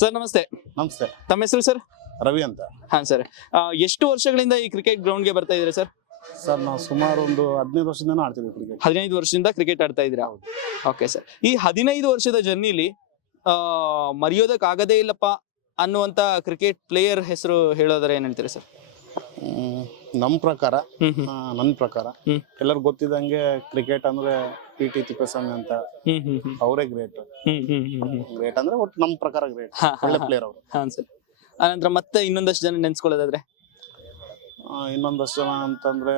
Sir ನಮಸ್ತೆ. ನಮಸ್ತೆ. ತಮ್ಮ ಹೆಸರು ಸರ್? ರವಿ ಅಂತ. ಹಾ ಸರ್. ಎಷ್ಟು ವರ್ಷಗಳಿಂದ ಈ ಕ್ರಿಕೆಟ್ ಗ್ರೌಂಡ್ಗೆ ಬರ್ತಾ ಇದ್ದೀರಾ ಸರ್? ಸರ್ ನಾವು ಸುಮಾರು ಒಂದು ಹದಿನೈದು ವರ್ಷದಿಂದ ಆಡ್ತಿದ್ವಿ ಕ್ರಿಕೆಟ್ ಹದಿನೈದು ವರ್ಷದಿಂದ ಕ್ರಿಕೆಟ್ ಆಡ್ತಾ ಇದ್ದೀರಾ? ಓಕೆ ಸರ್ ಈ ಹದಿನೈದು ವರ್ಷದ ಜರ್ನಿಲಿ ಮರೆಯೋದಕ್ಕಾಗದೇ ಇಲ್ಲಪ್ಪ ಅನ್ನುವಂತ ಕ್ರಿಕೆಟ್ ಪ್ಲೇಯರ್ ಹೆಸರು ಹೇಳೋದ್ರೆ ಏನ್ ಹೇಳ್ತೀರಾ ಸರ್ ನಮ್ಮ ಪ್ರಕಾರ ಆ, ನನ್ನ ಪ್ರಕಾರ ಹ್ಮ್. ಗೊತ್ತಿದಂಗೆ ಕ್ರಿಕೆಟ್ ಅಂದ್ರೆ ಪಿ ಟಿ ತಿಪ್ಪೇಸ್ವಾಮಿ ಅಂತ ಹ್ಮ್ ಹ್ಮ್ ಹ್ಮ್. ಅವರೇ ಗ್ರೇಟ್ ಹ್ಮ್ ಹ್ಮ್ ಹ್ಮ್ ಹ್ಮ್. ಗ್ರೇಟ್ ಅಂದ್ರೆ ಒಟ್ಟು ನಮ್ಮ ಪ್ರಕಾರ ಗ್ರೇಟ್ ಹಾ, ಹಾ, ಒಳ್ಳೆ ಹಾ. ಪ್ಲೇಯರ್ ಅವರು. ಹಾ ಸರ್. ಆನಂತರ ಮತ್ತೆ ಇನ್ನೊಂದಷ್ಟು ಜನ ನೆನ್ಸ್ಕೊಳ್ಳೋದಾದ್ರೆ? ಇನ್ನೊಂದಷ್ಟು ಜನ ಅಂತಂದ್ರೆ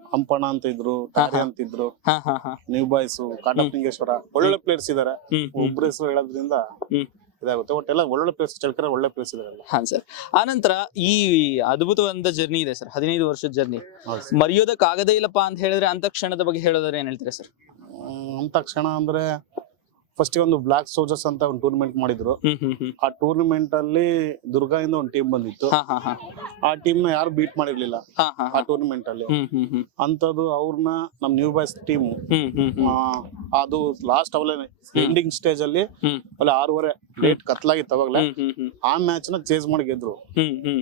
ಹಂಪಣ್ಣ ಅಂತ ಇದ್ರು ತಾರೆ ಅಂತ ಇದ್ರು ಹಾ ಹಾ ಹಾ. ನ್ಯೂ ಬಾಯ್ಸು ಕಾಟಪ್ಲಿಂಗೇಶ್ವರ ಒಳ್ಳೆ ಪ್ಲೇಯರ್ಸ್ ಇದಾರೆ. ಹ್ಮ್ ಹ್ಮ್. ಒಬ್ರ ಹೆಸರು ಹೇಳೋದ್ರಿಂದ ಹ್ಮ್. ಇದಾಗುತ್ತೆ. ಒಟ್ಟೆಲ್ಲ ಒಳ್ಳೆ ಪ್ಲೇಸ್ ಚಳಕರ ಒಳ್ಳೆ ಪ್ಲೇಸ್ ಇದೆ ಹಾ ಸರ್. ಆನಂತರ ಈ ಅದ್ಭುತವಾದ ಜರ್ನಿ ಇದೆ ಸರ್ ಹದಿನೈದು ವರ್ಷದ ಜರ್ನಿ ಮರೆಯೋದಕ್ಕಾಗದೇ ಇಲ್ಲಪ್ಪ ಅಂತ ಹೇಳಿದ್ರೆ ಅಂತ ಕ್ಷಣದ ಬಗ್ಗೆ ಹೇಳೋದಾದ್ರೆ ಏನ್ ಹೇಳ್ತೀರಾ ಸರ್? ಅಂತ ಕ್ಷಣ ಅಂದ್ರೆ ಫಸ್ಟ್ ಒಂದು ಬ್ಲಾಕ್ ಸೋಜರ್ಸ್ ಅಂತ ಒಂದು ಟೂರ್ನಮೆಂಟ್ ಮಾಡಿದ್ರು. ಆ ಟೂರ್ನಮೆಂಟ್ ಅಲ್ಲಿ ದುರ್ಗಾ ಇಂದ ಒಂದು ಟೀಮ್ ಬಂದಿತ್ತು. ಆ ಟೀಮ್ನ ಯಾರು ಬೀಟ್ ಮಾಡಿರ್ಲಿಲ್ಲ ಆ ಟೂರ್ನಮೆಂಟ್ ಅಲ್ಲಿ. ಅಂತದ್ದು ಅವ್ರನ್ನ ನಮ್ ನ್ಯೂ ಬಾಯ್ಸ್ ಟೀಮ್ ಅದು ಲಾಸ್ಟ್ ಅವಲೇ ಎಂಡಿಂಗ್ ಸ್ಟೇಜ್ ಅಲ್ಲಿ ಅಲ್ಲಿ ಆರೂವರೆ ಲೇಟ್ ಕತ್ಲಾಗಿತ್ತು ಅವಾಗ್ಲೇ. ಆ ಮ್ಯಾಚ್ನ ಚೇಸ್ ಮಾಡಿ ಗೆದ್ರು.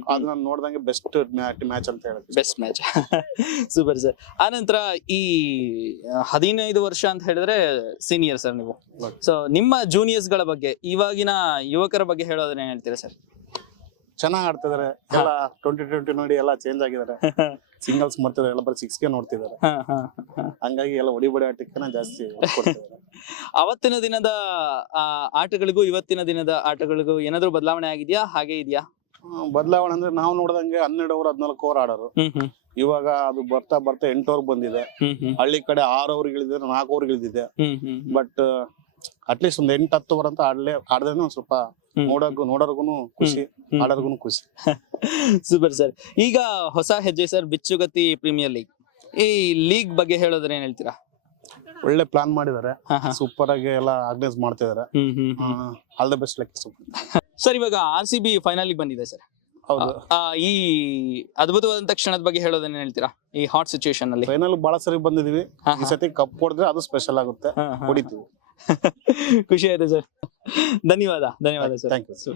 ಅದನ್ನ ನೋಡ್ದಂಗೆ ಬೆಸ್ಟ್ ಮ್ಯಾಚ್ ಅಂತ ಹೇಳುತ್ತೆ ಬೆಸ್ಟ್ ಮ್ಯಾಚ್ ಸೂಪರ್ ಸರ್ ಆನಂತರ ಈ ಹದಿನೈದು ವರ್ಷ ಅಂತ ಹೇಳಿದ್ರೆ ಸೀನಿಯರ್ ಸರ್ ನೀವು. ಸೊ ನಿಮ್ಮ ಜೂನಿಯರ್ಸ್ಗಳ ಬಗ್ಗೆ ಇವಾಗಿನ ಯುವಕರ ಬಗ್ಗೆ ಹೇಳೋದ್ರೆ ಏನ್ ಹೇಳ್ತೀರಾ ಸರ್ ಚೆನ್ನಾಗ್ ಆಡ್ತಿದಾರೆ. ಎಲ್ಲ ಟ್ವೆಂಟಿ ಟ್ವೆಂಟಿ ನೋಡಿ ಎಲ್ಲ ಚೇಂಜ್ ಆಗಿದ್ದಾರೆ ಸಿಂಗಲ್ಸ್ ಮಾಡ್ತಿದಾರೆ ಎಲ್ಲ ಬರೀ ಸಿಕ್ಸ್ಗೆ ನೋಡ್ತಿದಾರೆ. ಹಂಗಾಗಿ ಎಲ್ಲ ಒಡಿಬಡಿ ಬಡಿ ಆಟಕ್ಕೆ ಜಾಸ್ತಿ ಅವತ್ತಿನ ದಿನದ ಆ, ಆಟಗಳಿಗೂ ಇವತ್ತಿನ ದಿನದ ಆಟಗಳಿಗೂ ಏನಾದ್ರೂ ಬದಲಾವಣೆ ಆಗಿದ್ಯಾ? ಹಾಗೆ ಇದೆಯಾ? ಬದಲಾವಣೆ ಅಂದ್ರೆ ನಾವು ನೋಡ್ದಂಗೆ ಹನ್ನೆರಡು ಓವರ್ ಹದಿನಾಲ್ಕು ಓವರ್ ಆಡೋರು. ಇವಾಗ ಅದು ಬರ್ತಾ ಬರ್ತಾ ಎಂಟು ಓವರ್ ಬಂದಿದೆ. ಹಳ್ಳಿ ಕಡೆ ಆರು ಓವರ್ ಇಳಿದಿದೆ ನಾಲ್ಕು ಓವರ್ ಇಳಿದಿದೆ. ಬಟ್ ಅಟ್ಲೀಸ್ಟ್ ಒಂದ್ ಎಂಟು ಹತ್ತು ಓವರ್ ಅಂತ ಆಡ್ಲೇ ಆಡ್ದೇನೆ ಒಂದ್ ಸ್ವಲ್ಪ. ನೋಡೋಕು ನೋಡೋರ್ಗುನು ಖುಷಿ. ಆಡೋರ್ಗುನು ಖುಷಿ. Super sir. ಈಗ ಹೊಸ ಹೆಜ್ಜೆ ಸರ್ ಬಿಚ್ಚುಗತಿ ಪ್ರೀಮಿಯರ್ ಲೀಗ್. ಈ ಲೀಗ್ ಬಗ್ಗೆ ಹೇಳೋದ್ರೆ ಏನ್ ಹೇಳ್ತೀರಾ? ಒಳ್ಳೆ ಪ್ಲಾನ್ ಮಾಡಿದ್ದಾರೆ. ಸೂಪರ್ ಆಗಿ ಎಲ್ಲ ಆರ್ಗನೈಸ್ ಮಾಡ್ತಿದ್ದಾರೆ. All the best like sir ಇವಾಗ ಆರ್ ಸಿ ಬಿ ಫೈನಲ್ ಬಂದಿದೆ ಸರ್. ಹೌದು. ಈ ಅದ್ಭುತವಾದಂತ ಕ್ಷಣದ ಬಗ್ಗೆ ಹೇಳೋದನ್ನ ಹೇಳ್ತೀರಾ? ಈ ಹಾಟ್ ಸಿಚುಯೇಷನ್ ಅಲ್ಲಿ. ಫೈನಲ್ ಬಹಳ ಸರಿ ಬಂದಿದೀವಿ. ಈ ಸತಿ ಕಪ್ ಹೊಡೆದ್ರೆ ಅದು ಸ್ಪೆಷಲ್ ಆಗುತ್ತೆ. ಹೊಡಿತೀವಿ. ಖುಷಿ ಆಯ್ತು ಸರ್. ಧನ್ಯವಾದ ಧನ್ಯವಾದ ಸರ್ ಥ್ಯಾಂಕ್ ಯು